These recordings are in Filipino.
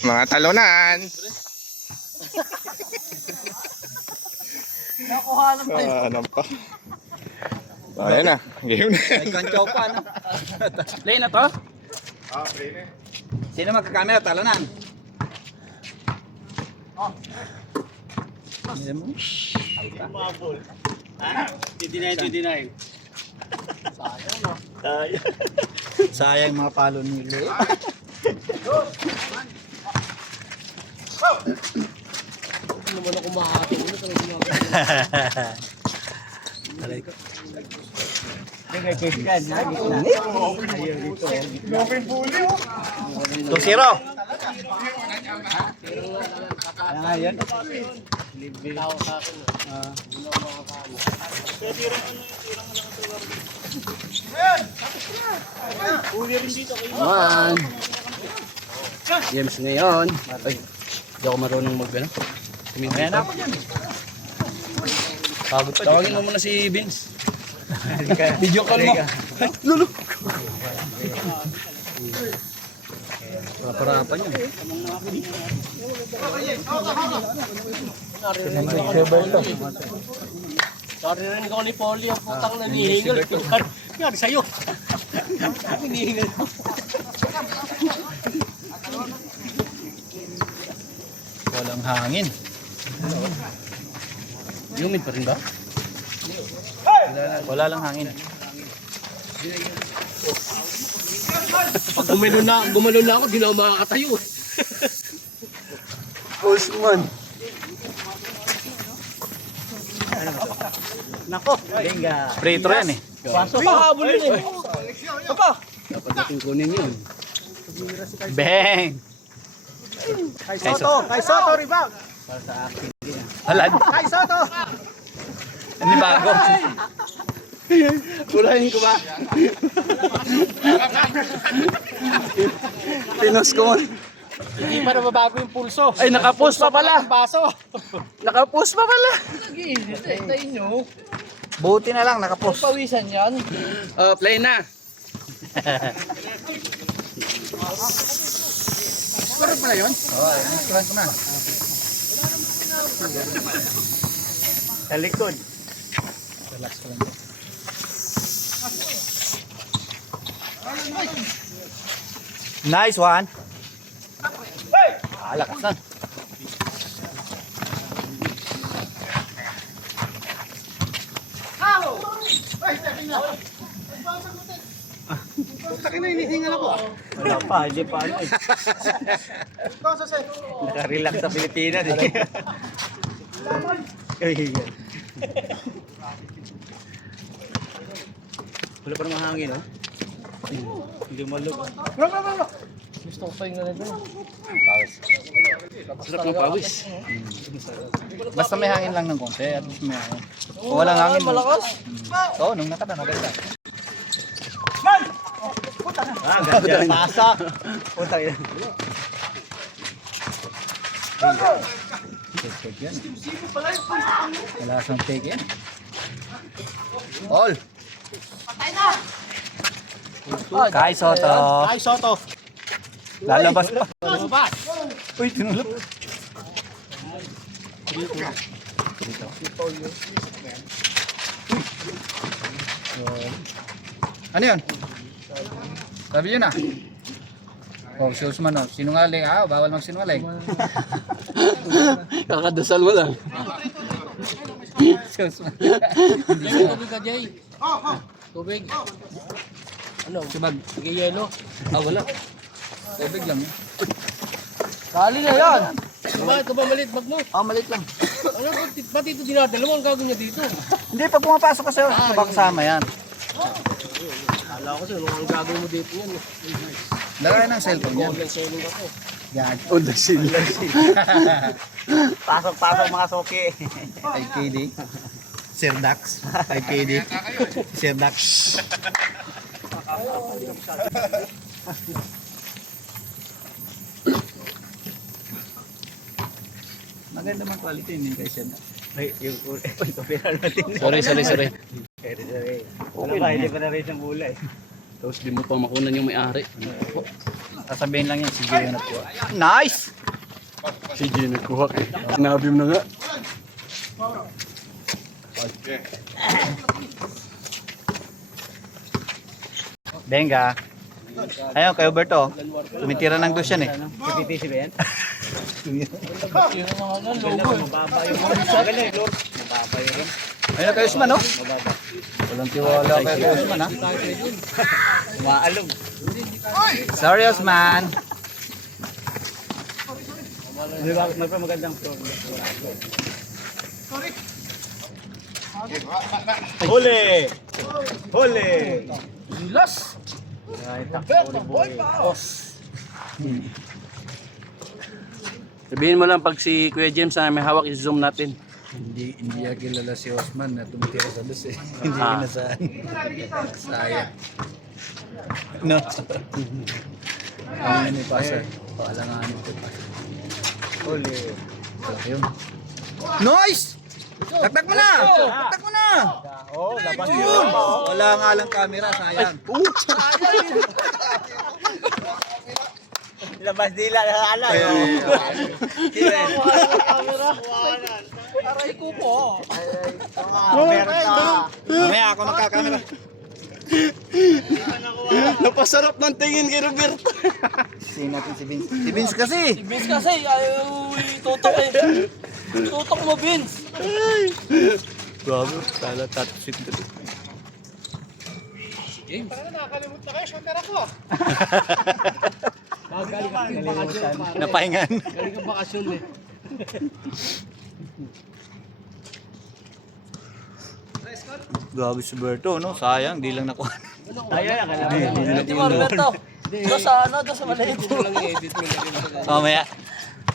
Mga talunan. Nakuha lang pa yun. Ano pa? Ayan na. Game na. May kantsaw pa, no? Play na to? Play na. Sino magkakamera? Talanan. Hindi mo? Deny. Sayang mga palo ni Leo. Naman ako makakati. Ano talaga gumagawa? Alay ko. Kaya kaibigan, ha? Ayaw dito. 2-0. Ano nga yan? Libre tao sa akin. Man. James ngayon. Ay, hindi ako marunong mag-ano. Ayan ako dyan. Pagod pa. Tawagin mo muna si Vince. Video call mo. Lulu. Paraparapan yun. Narinig ako ni Polly ang putang nanihingal. Yan, sa'yo. Hinihingal ko. Walang hangin. Humid pa rin ba? Wala lang hangin. Pag gumalo na ako, di na ako makakatayo. Postman. Nako. Benga. Prito yan eh. Pasok pa, habol yun eh. Papa! Dapat natin kunin yun. Bang! Kay Soto, rebound. Para sa akin. Halad. Kay Soto. Hindi bago. Kulahin ko ba? Pinos ko man. Hindi pa nababago yung pulso. Ay, nakapost pa pala. Baso. Nakapost pa pala. Buti na lang nakapost. Pawisan yan. Play na. Pero pala yun? Oo, nakikilan ko na. Sa likod. Relax ko lang. Nice one. Lakas na. Takin na, hinihingal ako. Wala pa, hindi pa ano eh. Nakarelax sa Pilipinas eh. Wala pa namang hangin oh. Hindi malog. Gusto ko pa yung ganito. Pawis. Sarap ng pawis. Basta may hangin lang ng konti at least may hangin. Kung walang hangin, malakas. Oo, nung nakata, maganda. Ganda. Pasak. Puta yan. Take yan. Wala sang take yan. All. Kay Soto. Kay Soto. Lalabas pa. Lumabas. Uy, tinulog. Ano yun? Sabi yun ah. Oh, salesman oh. Sinungaling. Ah, bawal magsinungaling. Kakadasal mo lang. Salesman. Tubig ka, Jay. Tubig. Ano? Subag. Sige, yelo. Ah, wala. Tubig lang. Kali na yan. Bakit ka ba maliit bag mo? Ah, malit lang. Ano? Ba't ito dinadalawa? Ang gagawin niya dito? Hindi, pag pumapasok kasi baka kasama yan. Kala ko siya, ang gagawin mo dito yan. Lagay ng cellphone yan. Online selling ako. Yan. On the seal. Pasok-pasok mga soke. 5KD. Sir Dax. 5KD. Sir Dax. Maganda mang quality din kay Sir Dax. Ay, yung kapira natin. Sorry. Okay ba? Hindi pa na rin siyang bulay. Tapos di mo pa makunan yung may-ari. Sasabihin lang yan, si Gio na po. Nice! Sige, nagkuha. Sinabi mo na nga. Benga. Ayun, kayo Berto. Tumitira ng dos yan eh. PPTC ba yan? Ayun na kayo Usman, oh. Walang tiwala kayo Usman, ha? Maalog. Sorry, Usman. Magandang floor. Huli! Huli! Sabihin mo lang pag si Kuya James na may hawak, i-zoom natin. Hindi niya kilala si Osman na tumitira sa dos eh. Hindi na saan. Sayang. No. Ang ini pasa. Paalanganin ko pa. Huli. Yun. Noise! Taktak mo na! Taktak mo na! Oh, labas yun. Wala nga lang camera, sayang. Labas nila na alam. Aray ko po. Meron ka. Mamaya ako magkakamera. Napasarap ng tingin kay Roberto. Sino natin si Vince? Si Vince kasi! Vince kasi, ayaw tutok eh. Tutok mo, Vince. Grabe, tala tatusin ko. Parang nakakalimut na kayo, shooter ako. Napahingan. Galing ang bakasyon eh. Grabe si Berto, no? Sayang, di lang nakuha. Hindi mo, Roberto. Doon sa ano, doon sa maliit. Mamaya,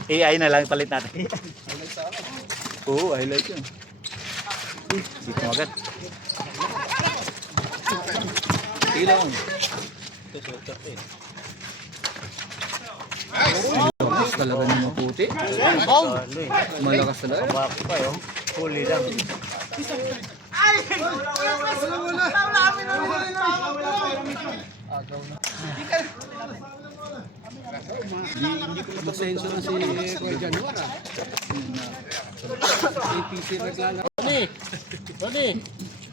AI na lang palit natin. Oo, highlight yun. Dito agad. Sige lang. Malakas talaga ng maputi. Malakas talaga. Huli lang. Masenso na si Kuya Januar ah. APC naglalaro. Tony,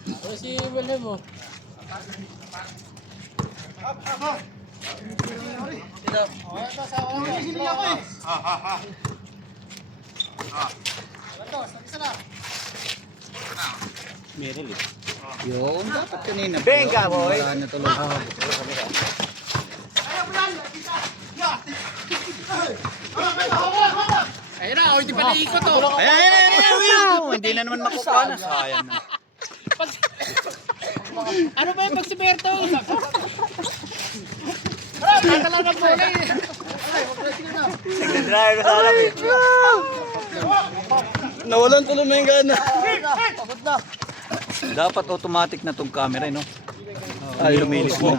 ano si Wilhelm mo? Meron eh. Yung dapat kanina. Benga, boy. Wala na tuloy. Ayun na, hindi pa naikot to. Ayan. Hindi na naman makukuha na. Sayang na. Ano ba yung pag si Berto? Tatalagan mo na eh. Nag-drive na sa harap eh. Nawalan tuloy mo yung gana. Pagod na. Dapat automatic na tong camera, no? Ay, lumilis mo.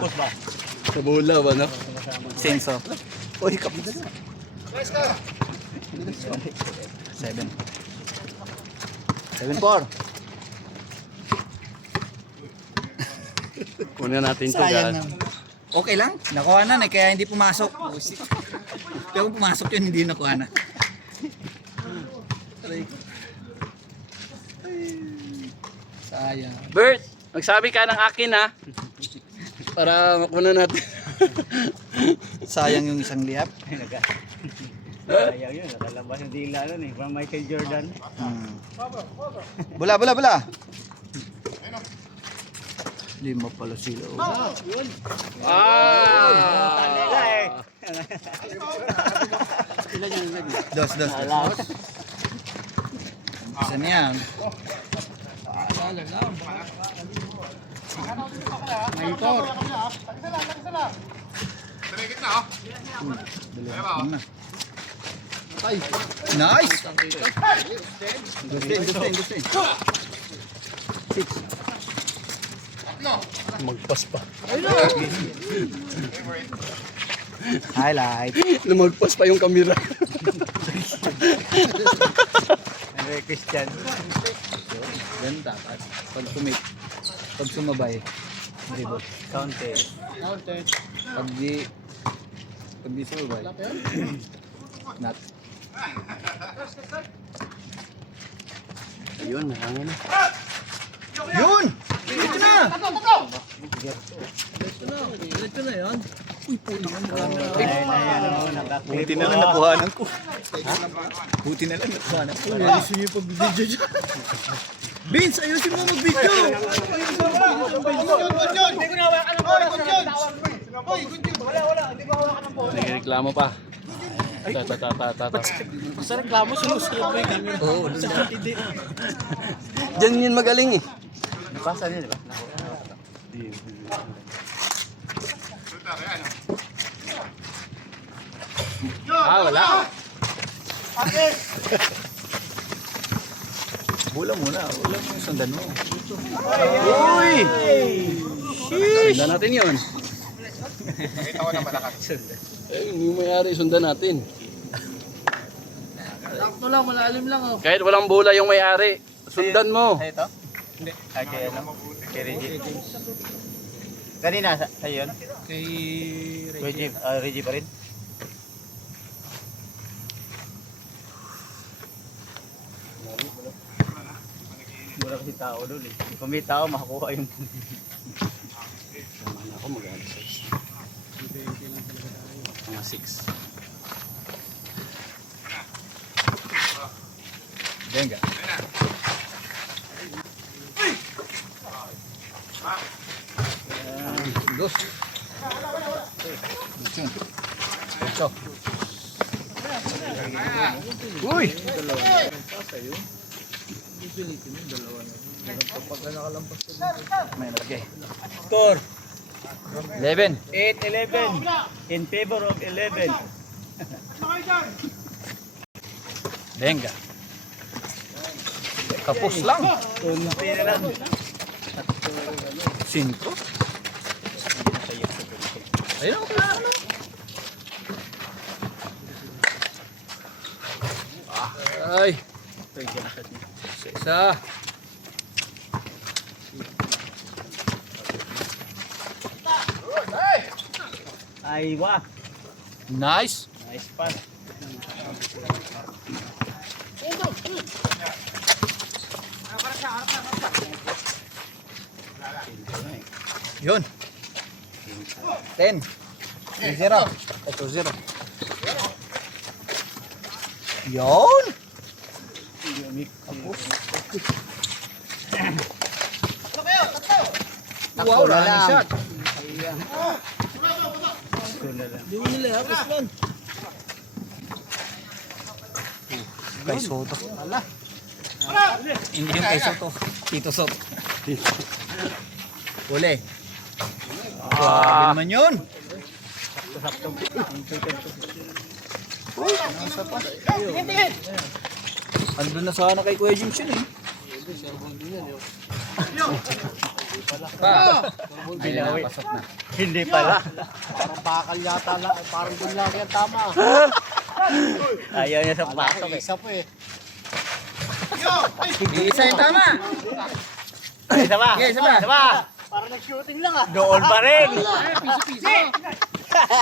Sa bola ba no? Sensor. Uy, kapit. 7. 7-4. Kunin natin ito Sayang gan. na. Okay lang. Nakuha na, kaya hindi pumasok. Pero kung pumasok yun, hindi nakuha na. Sayang. Bert, magsabi ka ng akin ha. Para makuha natin. Sayang yung isang liap. Sayang yun, nakalabas yung dila nun eh. From Michael Jordan. Bula, bula, bula. 5 pala sila. Dos. Isa na yan. Ay, nice! Gusto. Magpas pa. Highlight. Lumagpas pa yung kamera. Andre Christian. Ganda. Pag tumit. Pag sumabay. Dribble. Counted. Pag di Pag-bisyo ba? Not. Ayun, hangin na. Yun! Ito na! Ito na yan. Buti na lang nakuhanan ko. Buti na lang nakuhanan ko. Ayusin niyo yung pag-video dyan. Vince, ayusin mo mag-video! Nagreklamo pa. Sa reklamo, sinusulat mo yung ganyan. Oo. Diyan yun magaling eh. Basa niya, di ba? Wala. Bola muna. Bola mo yung sundan mo. Uy! Sundan natin yun. Hindi mo mayari, sundan natin. Sakto lang, malalim lang oh. Kahit walang bola yung may-ari, sundan mo. Ito? Hindi. Kay ano? Kay Reggie. Kanina, sa'yo yun? Kay Reggie pa rin? Mura kasi tao doon eh. Kung may tao, makakuha yung Naman ako mag-alas 6. Mga 6. Venga. Dos. Ocho. Uy! May nalagay. Score. 11. 8-11. In favor of 11. Venga. Kapos lang. Kunti na lang. 5. Ayun ako na. Ay. Isa. Ay, wah. Nice. Nice pass. Yun. 10. 0. Ito 0. Yun. Wow, running shot. Hindi mo nila hapos lang. Kay Soto. Hindi yung kay Soto. Tito Soto. Uli. Grabe naman yun. Andun na sana kay Kuya James yun eh. Binawi. Pasok na. Hindi pala. Parang bakal yata lang. Parang dun lang yan tama. Ayaw niya sa pasok eh. Isa po eh. Isa yung tama. Isa ba? Isa ba? Isa ba? Parang nag-shooting lang ah. Doon pa rin.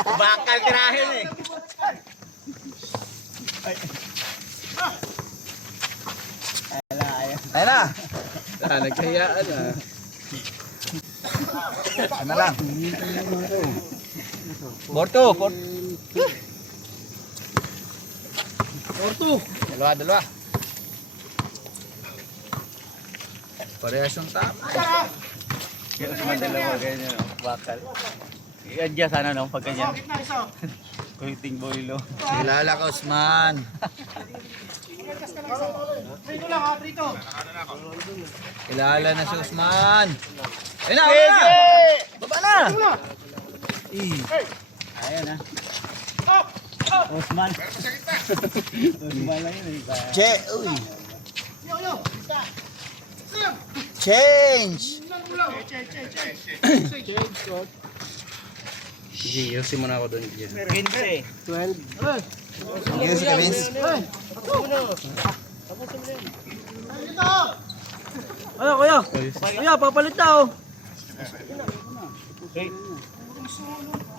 Bakal tirahin eh. Ayun na. Nagkayaan ah. Ano lang? Borto. Dalawa. Parehas yung tama. Yung mga dalawa ganyan, bakal. Iadya sana no, pag ganyan. Kuiting boilo. Kilala ka, Usman. Kilala na si Usman. Ayun na, ayun na. Baba na. Ayun na. Usman. Usman lang yun. Che, uy. Change. Sige, yosin mo na ako doon. 15. 12. Yes, Vince. Ano kuya? Kuya, papalit na oh.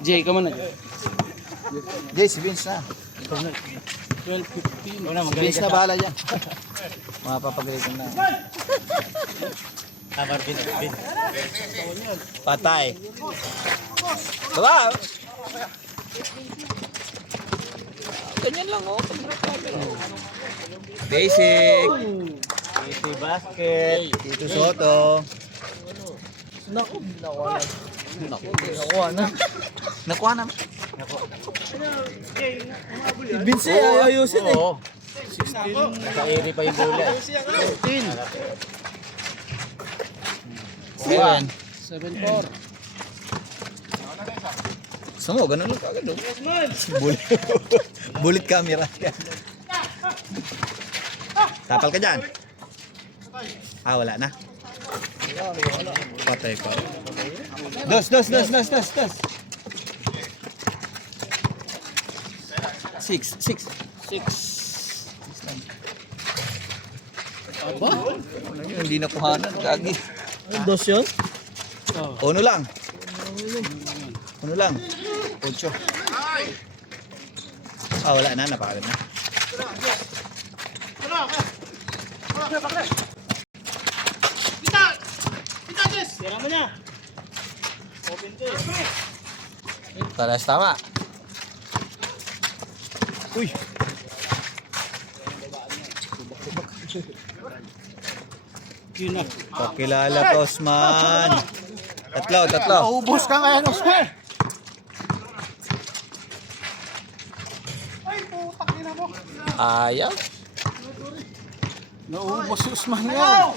Jay, ka muna. Jay, si Vince na. 12:15. Si Vince na bahala dyan. Mapapagalitan na. Patay. Baba! Ganyan lang oh. Basic. Basic basket. Tito Soto. Naku, nakuha na. Nakuha na. Vince, ayusin eh. Oo. 16. Nakairi pa yung bola. 14. 7-4. Gusto mo, ganun lang kagad oh. Bullet camera. Tapal ka dyan. Ah, wala na. Patay pa. Dos. 6. Aba? Hindi na kuhanan. Gagi. Dos yun? Uno lang. 8. Ah, wala na. Napakalan na. Tira mo na. Talas tama. Uy. Yun na. Pakilala ka, Osman. Tatlo. Naubos ka ngayon, Oscar. Ayaw. Naubos si Usman yan.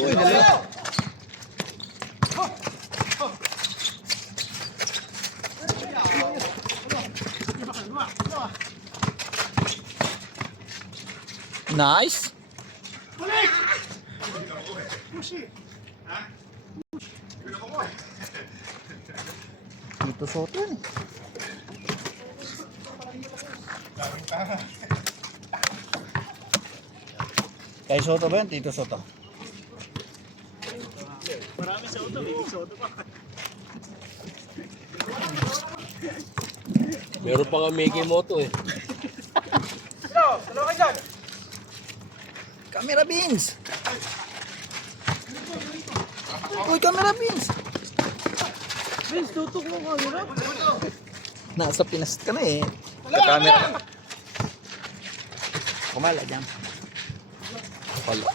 Uy, dalawa. Nice. Ito Soto yun. Kay Soto ba yan? Tito Soto. Meron pa nga Mickey Moto eh. Camera beans. Uy, camera beans. Vince, tutok mo ka. Nasa Pinas ka na eh. Sa camera ka. Kumala dyan. Wala.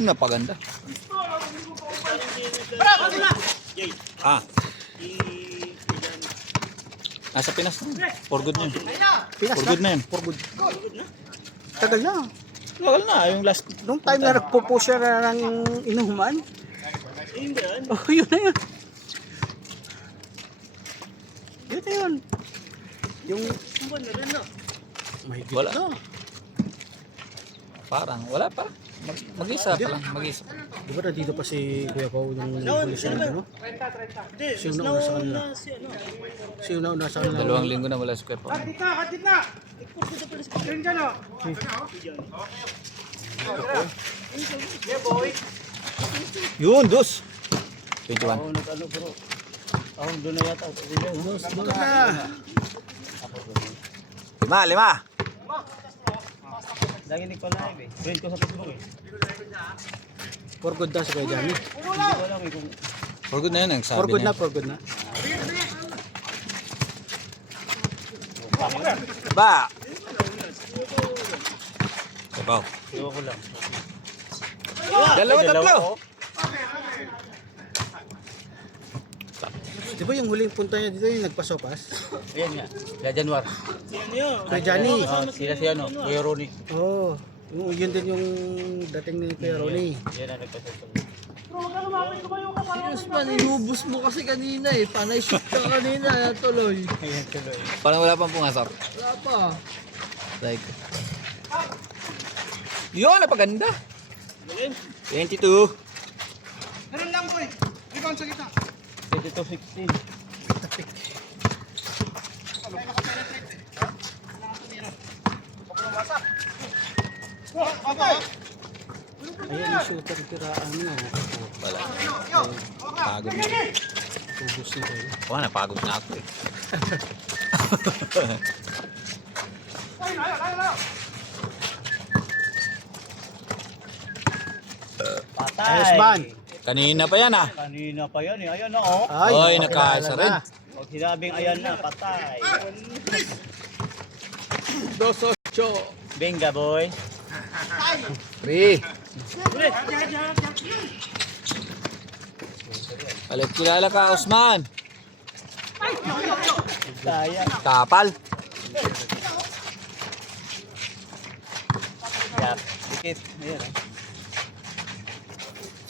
Napaganda. Ah. Nasa Pinas na. For good na yun. For good na yun. For good. Tagal na. Tagal na. Yung last. Nung time na nagpo-post siya na ng inuman. Oh, yun na yun. Yun na yun. Yung... Wala. Parang wala pa. Mag-isa pa lang. Mag-isa. Di ba nandito pa si Kuya Pao yung pulis na ano? Sino na una sa kanila? Sino na una sa kanila? 2 linggo na wala si Kuya Pao. Yun, dos. 21. Nag-ano bro. Ako doon na yata. Lima. Lagi ni ko live eh. Friend ko sa Facebook eh. For good na si Kuya Johnny. Hindi ko alam eh kung... For good na yun. Ang For sabi good niya. na, for good na. Ba! Sabaw. Ewan ko lang. Dalawa, tatlo. Di ba yung huling punta niya dito yung nagpasopas? Ayan nga. Kaya Januar. Kuya Johnny. Sila si ano. Kuya Ronnie. Oo. Oh, yun din yung dating ni Kuya Ronnie. Yan ang nagpasasal. Usman, inubos mo kasi kanina eh. Panay shoot ka kanina, tuloy. Ayan tuloy. Parang wala pang pumasok. Wala pa. Like. Yun, napaganda. 22. 22-16. Ayan yung shooter tiraan niya. Wala. Pagod na. Ubus na tayo. Oh, napagod na ako eh. Patay. Osman. Kanina pa yan ah. Kanina pa yan eh. Ayan na oh. Oy, nakaisa rin. Pag sinabing ayan na, patay. 2-8. Benga boy. 3. Palit kilala ka, Osman. Kaya. Kapal. Yap. Dikit. Ayan oh.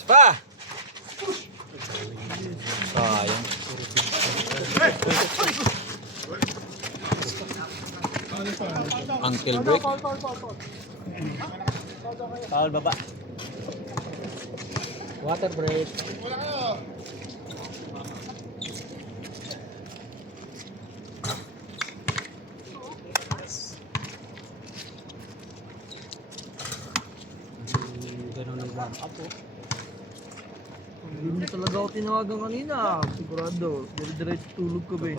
Pa. Sayang. Ankle break. Foul baba. Water break. Ganun ang warm up oh. Hindi mo talaga ako tinawagan kanina. Sigurado. Dire-diretso tulog ko ba eh.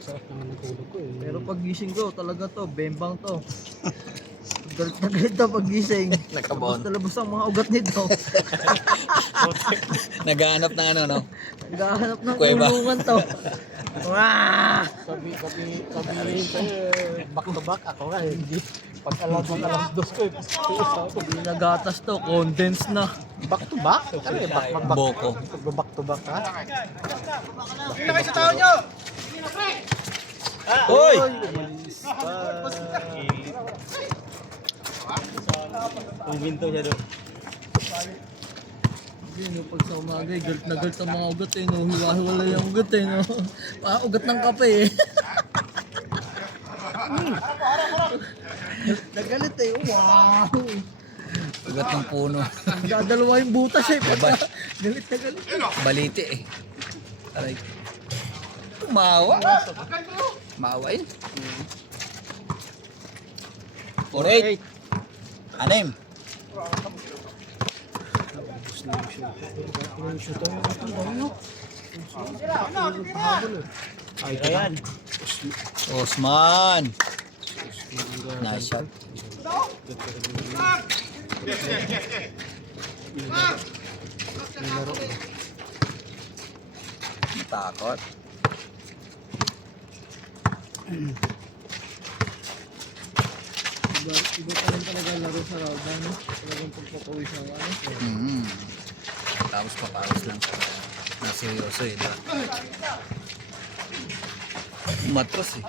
Sarap naman ng tulog ko eh. Pero pag gising ko, talaga to, bembang to. Galit na galit na pag gising. Nakabon. Labas ang mga ugat nito. Naghahanap ng ano, no? Naghahanap ng Kuweba. kulungan to. Wah! Sabi sa'yo, back to back ako nga hindi. Pag alas dos ko Hindi nagatas to, condense na. back to back? Ano eh, back Boko. to back ha? Hoy! Puminto siya doon. Yun, pag sa umaga, galit na galit ang mga ugat eh, no? Hiwa-hiwala yung ugat eh, no? Parang ugat ng kape eh. Nagalit eh, wow! Ugat ng puno. Dadalawa yung butas eh, Diba? galit na galit. Balite eh. Aray. Tumawa. Maawa yun. 4-8. Anim. Ayan. Osman. Nice shot. Takot. Iba pa rin talaga laro sa round na, no? Talagang pagpapawis ng ano. Tapos paparos lang. Na seryoso eh, diba? Matros eh.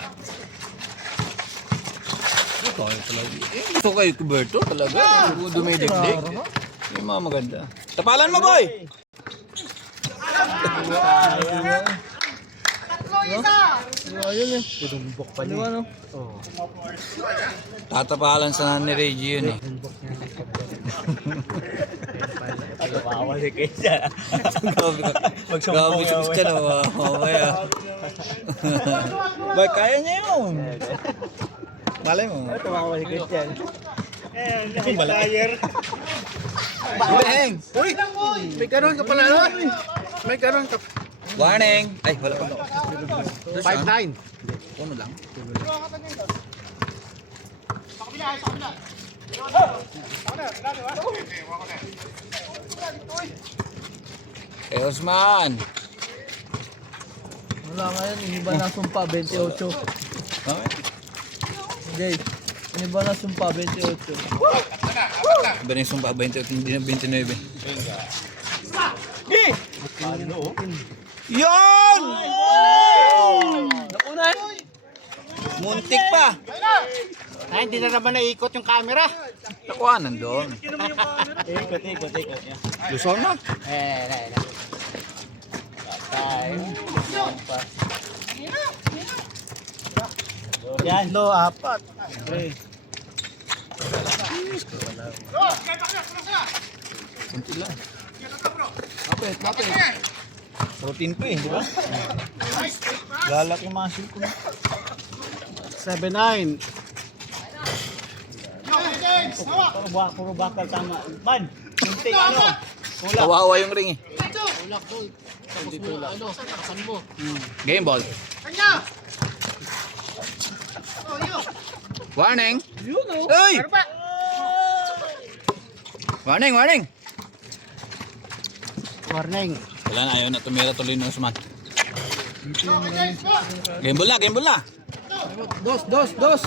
Tayo talaga. Gusto kayo Kuberto talaga. Dumidigdig. Yung mga maganda. Tapalan mo, boy! Ayun eh. Tinumbok pa Ano niya. ano? Oo. Tatapalan sa ni Reggie yun eh. Tinumbok niya ng kapal. Bawal si Keisha. Grabe si Christian oh. Mamaya. Ba, kaya niya yun. Malay mo. Tumawa si Christian. Bang! Uy! May karoon ka pala, no? May karoon ka. Warning! Ay, wala pa. 5-9. Ano lang? Eh, Osman! Wala nga yan, iniba na sumpa, 28. Okay. Jay, iniba na sumpa, 28. Iba na yung sumpa, 20 at hindi na 29. Yan! Nakunan! Muntik pa! Ay, hindi na naman naikot yung camera. Nakuhanan doon. Ikot. Yan. Luzon na. Patay. Yan. No, 4. Kunti lang. Lapit. Protein pa eh, di ba? Lalak yung muscle ko. 7-9. Puro bakal tama. Ban! Kunti ano? Kulak. Kawawa yung ring eh. Takan mo. Game ball. Warning. Uy! Warning, warning. Warning. Wala na, ayaw na tumira tuloy ng Usman. Game ball na, game ball na. Dos.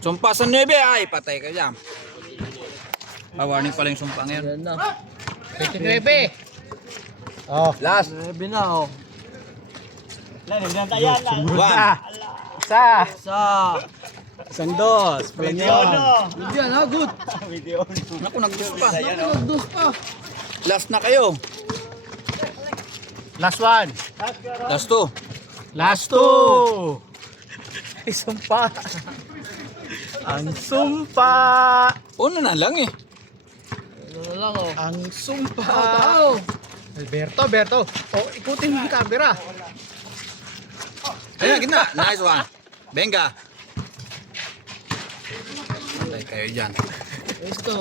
Sumpa sa 9, ay patay ka dyan. Warning pala yung sumpa ngayon. Yan na. 29. Oh. Last. 9 na oh. One. Isa. Sa. Isang dos. Pala niya. Good yan ha, good. Naku, nag-dos pa. Nagdos pa. Last na kayo. Last one. Last 2. Last two. Ay, sumpa. Ang sumpa. Una na lang eh. Ano na lang oh. Ang sumpa. Tao. Alberto. Oh, ikutin mo yung camera. Ayan, gitna. Nice one. Benga. Patay kayo dyan. Esto.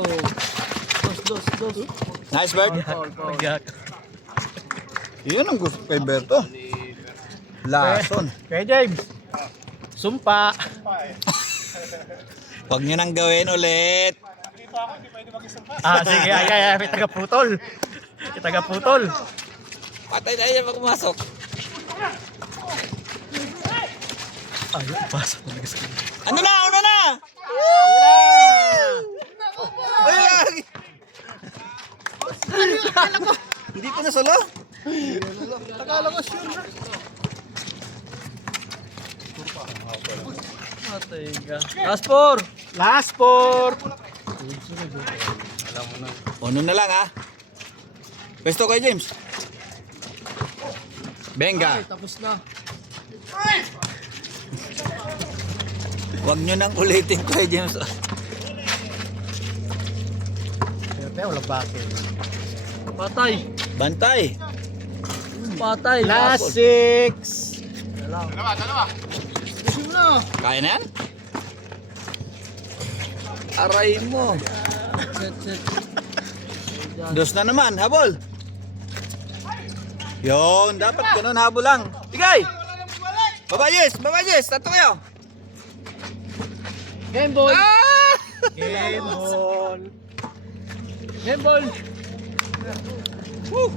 Dos. Nice bird. Foul. Yun ang gusto kay Berto. Lason. Kaya James. Sumpa. Huwag nyo nang gawin ulit. Sige. Ay. May taga-putol. Patay na yan pag pumasok. Ayun, pasok talaga sa Ano na? Ay! Hindi pa nasalo? Akala ko sure na. Patay ka. Last 4. Last four. Uno na lang ha. Pwesto kay James. Benga. Tapos na. Huwag nyo nang ulitin kay James. Pero walang bakit. Patay. Bantay. Patay. Last six. Dalawa. Gusto mo na. Kaya na yan? Aray mo. Set. Dos na naman, habol. Yun, dapat ganun habol lang. Tigay! Babayes! Tato kayo! Game ball. Ah! Game ball. Game ball. Woo!